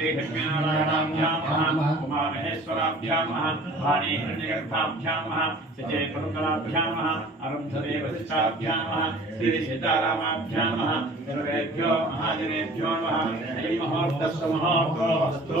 श्रीलक्ष्मीनारायणाभ्यामः उमामहेश्वराभ्यामः भाणीहृण्यगर्भाभ्यामः सचे प्रमुखलाभ्यामः अरुन्धरे वसिष्ठाभ्यामः श्रीसीतारामाभ्यामः सर्वेभ्यो महाजनेभ्यो नमः। हरिमहोर्दस्वमहोऽस्तु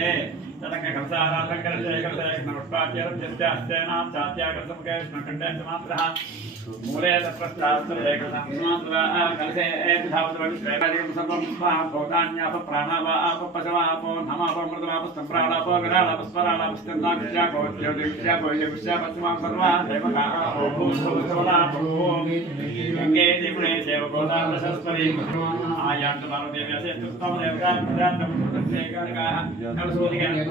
है। मूले प्राणावापशवापो नमापमृतवापस्तम्प्राणापो विरालापस्वरालापस्तन्दाक्षापोद्योदिक्षापोद्योदिक्षापश्चिमां सर्वा गङ्गे दिपुणे देवगोदादशस्वरी आयान्तपार्वदेव्यासे तुस्तमदेवकाः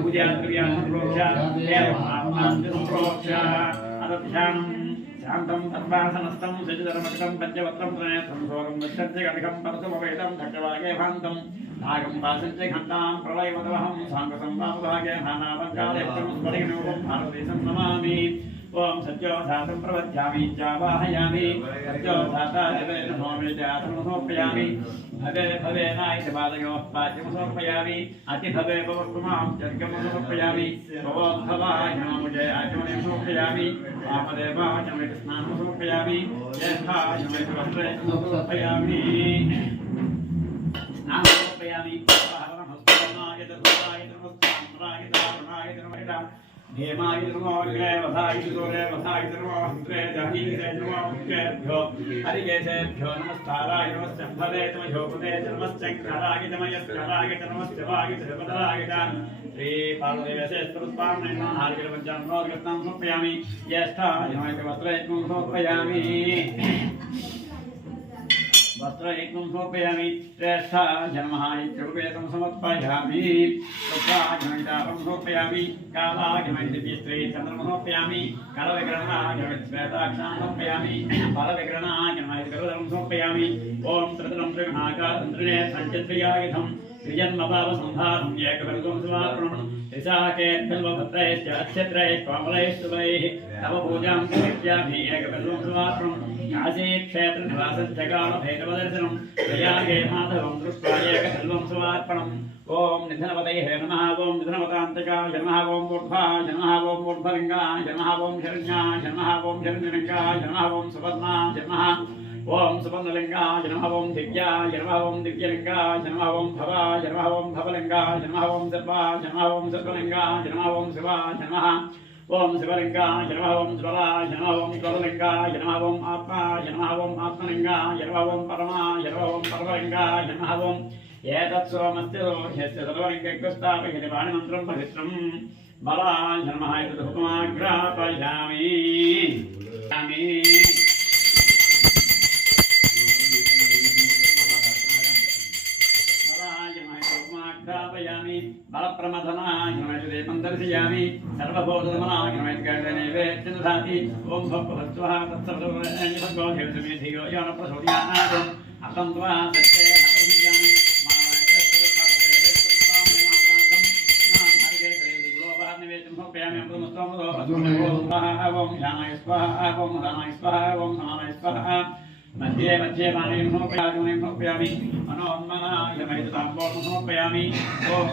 పూజాద్రియం ప్రోక్ష దేవమాత్మాంతిం ప్రోక్ష అదతిశాం శాంతం పద్మాసనస్థం శశిధరమకటం పంచవత్రం ప్రణయస్థం సోగం విశ్వస్య గతికం పరసుమవేదం ధక్షవాగే భాంతం నాగం వాసంచ ఘంటాం ప్రళయవతవహం సాంగ సంవాపభాగే నానాపంకాలయత్రం భారతదేశం నమామి ओम सत्योधा संप्रवध्यामि चावाहयामि। सत्योधाता देवेनोमेत्यासमसमर्पयामि भवे भवेनायितपादयोः पाद्यमसमर्पयामि। अतिभवे भवस्तुमां चर्गमसमर्पयामि भवोद्भवायमामुजे आचमनमसमर्पयामि। वामदेवाचमयस्नानमसमर्पयामि सोपयामि स्नानमसमर्पयामि सोपयामि नियमायुर्मोऽग्रे वधायुदूरे वधायुर्मोऽहन्त्रे जहीरेभ्यो हरिकेशेभ्यो नमस्ताराय नमस्चम्भरे तमयोपदे जन्मश्चक्राय तमयस्कराय जन्मस्य वागि त्रिपदराय चान् श्रीपार्वदेवशेष्टपुरुषां हार्गिरपञ्चान्मोर्गतां समर्पयामि। ज्येष्ठाय समर्पयामि वस्त्रैकं समर्पयामि श्रेष्ठा जन्महायित्युपेतं समर्पयामि तत्राजनैतापं समर्पयामि कालागमैदिस्त्री चन्द्रं समर्पयामि करविग्रहणागमैश्वेताक्षां समर्पयामि फलविग्रहणागमैकरुदं समर्पयामि ॐ त्रितलं त्रिगुणाकातन्त्रिणे सञ्चित्रियायुधम् त्रिजन्मपापसंहारम् एकविरुद्धं समापणम् त्रिशाकेत्फल्वभद्रैश्च अच्छत्रैः कोमलैस्तुवैः तव पूजां कृत्याभि एकविरुद्धं समापणम् काशीक्षेत्रनिवासं जगामभेदवदर्शनं प्रयागे माधवं दृष्ट्वा एकविरुद्धं समार्पणम् ॐ निधनपतये नमः ॐ निधनपतान्तकाय नमः ॐ मूर्ध्वाय नमः ॐ मूर्ध्वलिङ्गाय नमः ॐ शरण्याय नमः ॐ शरण्यलिङ्गाय नमः ॐ सुवर्णाय नमः ओम सुवर्णलिंगाय नमः ओम दिव्याय नमः ओम दिव्यलिंगाय नमः ओम भवाय नमः ओम भवलिंगाय नमः ओम सर्वाय नमः ओम सर्वलिंगाय नमः ओम शिवाय नमः ఓం శివలింగాయ నమ ఓం జ్వలాయ నమ ఓం జ్వలలింగాయ నమ ఓం ఆత్మాయ నమ ఓం ఆత్మలింగాయ నమ ఓం పరమాయ నమ ఓం పరమలింగాయ నమ ఓం ఏతత్ సోమస్య సోహ్యస్య సర్వలింగస్థాపయతి వాణిమంత్రం పవిత్రం. బలాయ నమ హుకుమాగ్రాపయామి బలప్రమథనాహిమేతుదీపం దర్శయామి. సర్వభూతమనాహిమేతుకరణేవేచ్చనుధాతి ఓం భక్వస్వః తత్సర్వోధేతుమేధియో యో న స్వాహ ఓం ధ్యానాయ స్వాహ ఓం ధ్యానాయ స్వాహ मध्ये मध्ये मानवीं समर्पयामि समर्पयामि मनोन्मनाय महिताम्बोधं समर्पयामि ॐ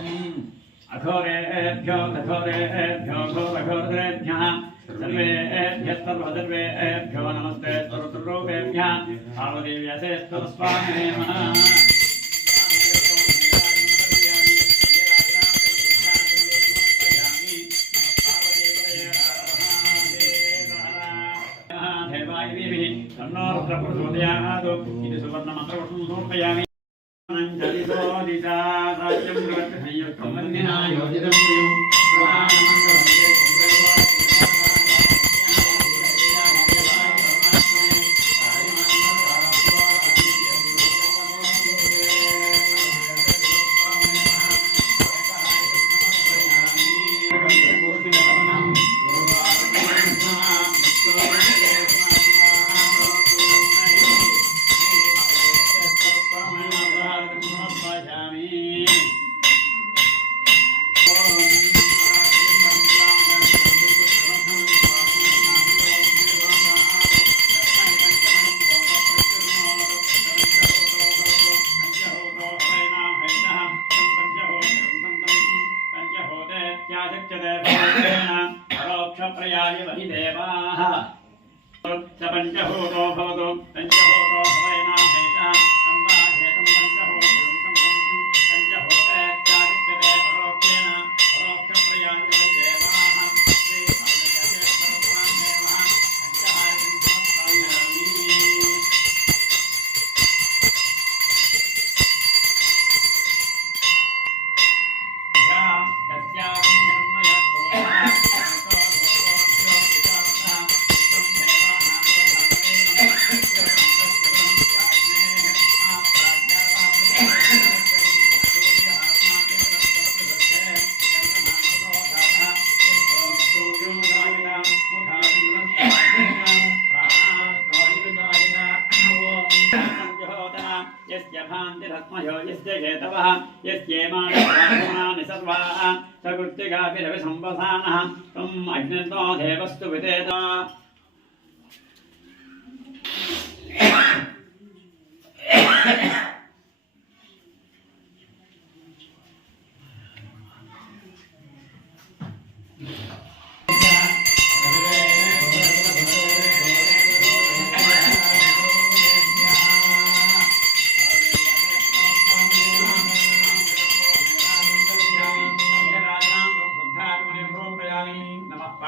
अघोरेभ्यो घोरेभ्यो घोरघोरेभ्यः सर्वेभ्यः सर्वसर्वेभ्यो नमस्ते सर्वरूपेभ्यः पार्वतीव्यसे स्तुस्वामिने नमः वायुदेविः तन्नो रुद्रप्रचोदयात् इति सुवर्णमन्त्रवशं समर्पयामि ञ्जलितोदिता सात्यं प्रवत्तसंयुक्तं वन्दिना योजितं प्रियं प्रणामं యోజితం ప్రియం పరోక్షప్రయాయ यस्येमानि सर्वाः सकृत्तिकाभिरविसंवसानः त्वम् अग्निर्नो देवस्तु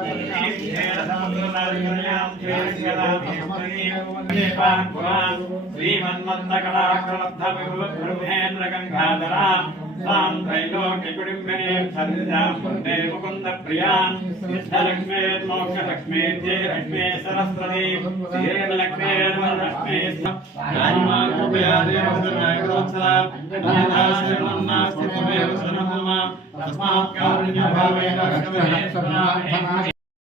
श्रीमन्मन्दकलाक्रलब्धविभुलभृहेन्द्रगङ्गाधराम् तां त्रैलोक्यकुडिम्बनेर्धरितां वंदे मुकुन्दप्रियाँ सिद्धलक्ष्मेर्मोक्षलक्ष्मेर्जे लक्ष्मे सरस्वती श्रीलक्ष्मेर्वरलक्ष्मे राजमाकृपया देवसनायकोत्सरा तस्मात् कारुण्यभावेन